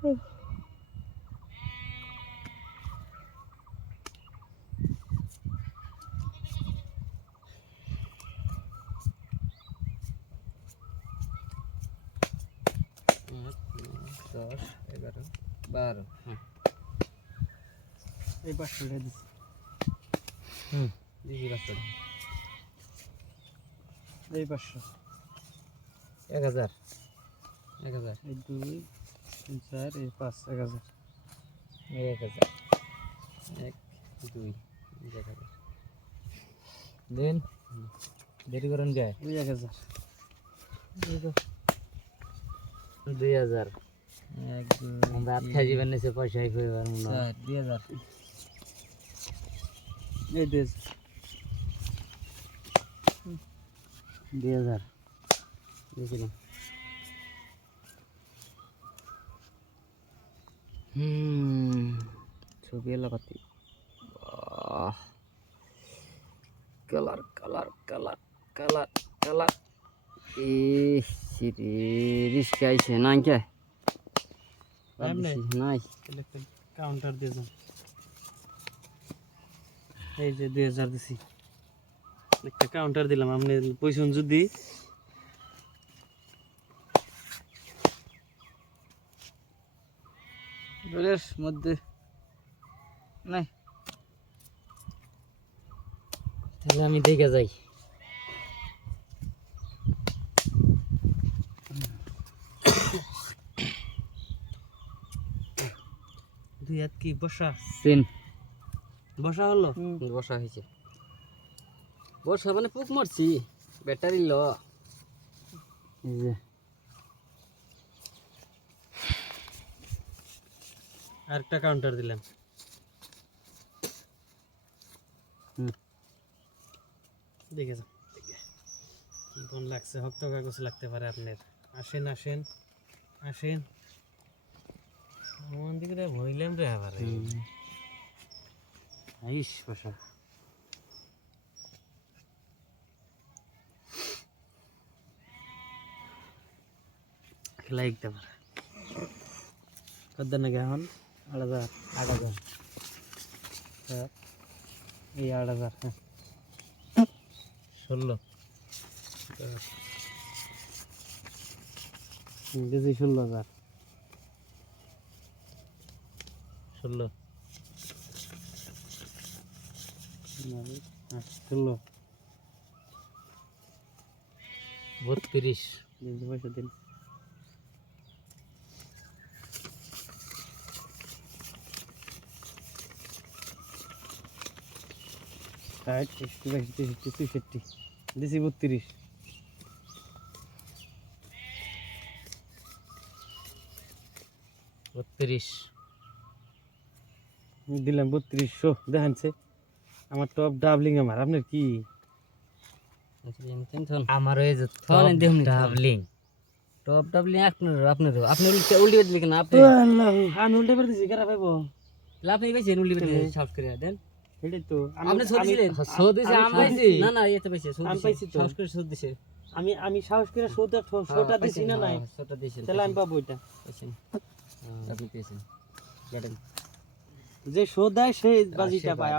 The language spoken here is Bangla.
দশ, 11, 12। এই 500 টাকা দিছি। দিছি 500 টাকা। এই 500, 1000, 1000, এই 2, 3, 4, এই 5, 1000। এই 1000, 1, 2, 1000। দেন দেরি করেন যায়। এই 1000, 2000, 1, 2, আমরা হাত খাই যাবেন নিচে পয়সাই কইবার না। 4, 2000। এই 2000, 2000 দিছিলাম। ছবি লাগাতে colour colour colour colour colour risk আইছে না কে নাই কাউন্টার দিয়ে যান। এই যে 2000 দিছি, একটা কাউন্টার দিলাম। আপনি পয়সা যদি এর মধ্যে নাই, তাহলে আমি দেখে যাই। দুই হাত কি বসা সিন বসা হলো? বসা হয়েছে। বসা মানে পুক মারছি, ব্যাটারি ল। এই যে আরেকটা কাউন্টার দিলাম। দেখেছেন কোন লাগছে? হক্ত কাগজ লাগতে পারে আপনার। আসেন আসেন আসেন, মন দিকে ভইলাম রে আবার। আইস বসা খেলাই দিতে পারে। কত নাকি এখন? 8000, 8000। এই 8000, হ্যাঁ 16 দিয়েছি। 16000, 16, 16, 32। দিন পয়সা দিন। ষাট, 61, 62, 63, দিছি 32। 32 দিলাম 3200। দেখানছে আমার টপ ডাবলিং। আমার আপনার কি? আমার ওই যে ডাবলিং, টপ ডাবলিং আপনারও আপনি উল্টি বেঁধে কেন? আপনি আমি উল্টে করে দিছি, খারাপ হইব। আপনি পাইছেন উল্টি বেঁধে সাহস করে দেন। এটাই তো আপনি শোধ দিছিলেন? শোধ দিছে আমি পাইছি না, না এতে পাইছে শোধ আমি দিছে, পাইছি তো। সাহস করে শোধ দিছে। আমি সাহস করে শোটা দিছি না নাই? শোটা দিছেন, তাহলে আমি পাবো এটা। পাইছেন আপনি পেয়েছেন। যে শো দেয় সেই বাজিটা পায়।